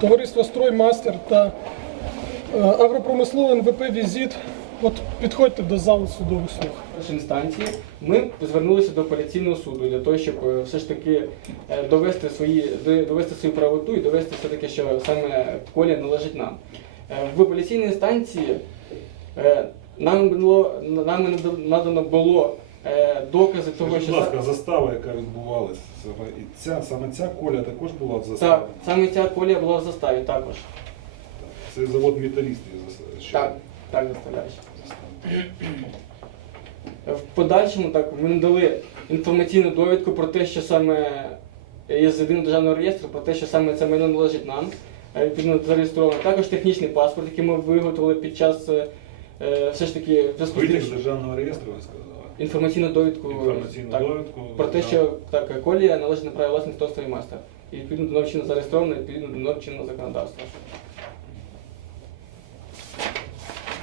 Товариство Строймастер та е, агропромисловий НВП Візит. От підходьте до залу судових слуг. першій інстанції ми звернулися до апеляційного суду для того, щоб е, все ж таки е, довести свої довести свою правоту і довести все таки, що саме колія належить нам. В апеляційній інстанції нам було нам надано було докази того, Скажіть, будь ласка, застава, яка відбувалася, і ця, саме ця коля також була в заставі? так, саме ця колія була в заставі також. Це завод металістів. Так, так заставляючи. В подальшому так ми надали інформаційну довідку про те, що саме є з єдиного державного реєстру, про те, що саме це майно належить нам. е, Відповідно зареєстровано. Також технічний паспорт, який ми виготовили під час е, е, все ж таки в зв'язку з тим, Витяг з що- державного реєстру, ви сказали? Інформаційну довідку Інформаційну так, довідку. про те, да. що так, колія належить на право власності того мастер. І відповідно до норм чинно зареєстровано, і відповідно до норм чинного законодавства.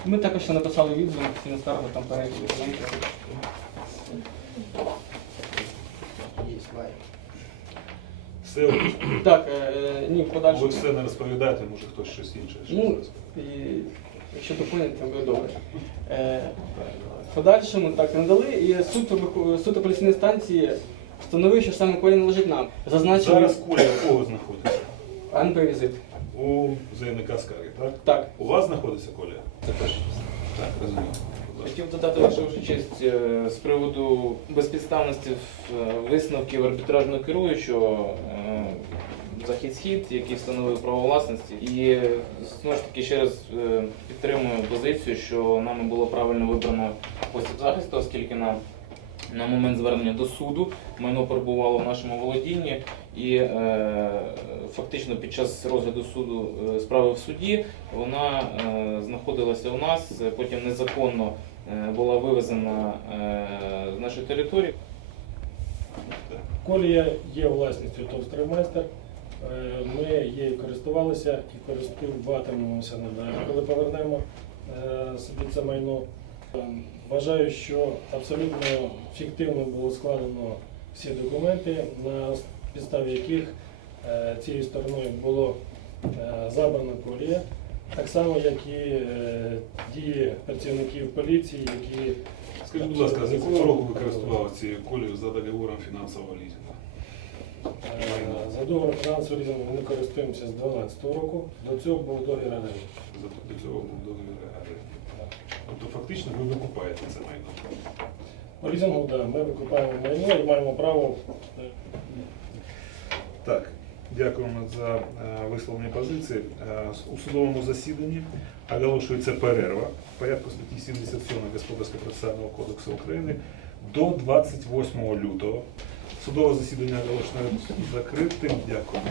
Ми також ще написали відзив, офіційну скаргу, там перелік документів. Все, Так, е, е, ні, в ви все не розповідаєте, може хтось щось інше. щось Ну, розповідає. і якщо доповнити, то буде добре. Е, В подальшому так надали, і суд, апеляційної станції встановив, що саме колі належить нам. Зазначив Зараз коля у кого знаходиться? АНП візит. У заявника скарги, так? Так. У вас знаходиться коля? Це перше. Так, розумію. Хотів додати вашу вже честь е, з приводу безпідставності е, висновків арбітражного керуючого е, захід схід, який встановив право власності. І знову ж таки ще раз е, підтримую позицію, що нами було правильно вибрано спосіб захисту, оскільки на, на момент звернення до суду майно перебувало в нашому володінні, і е, фактично під час розгляду суду е, справи в суді вона е, знаходилася у нас, е, потім незаконно е, була вивезена е, з нашої території. Колія є власністю ТОВ «Строймайстер». Е, Ми її користувалися і користуватимемося надалі, коли повернемо е, собі це майно. Е, Вважаю, що абсолютно фіктивно було складено всі документи, на підставі яких е, цією стороною було е, забрано колія, так само, як і е, дії працівників поліції, які Скажіть, будь ласка, з якого року ви користували цією колею за договором фінансового лізингу? Е, За договором фінансового лізингу ми користуємося з 2012 року. До цього був договір оренди. До цього був договір оренди. Тобто фактично ви викупаєте це майно. По лізингу, да, ми викупаємо майно і маємо право. е, Так, дякуємо за е, висловлені позиції. У судовому засіданні оголошується перерва в порядку статті 77 Господарського процесуального кодексу України до 28 лютого. Судове засідання оголошено закритим. Дякую.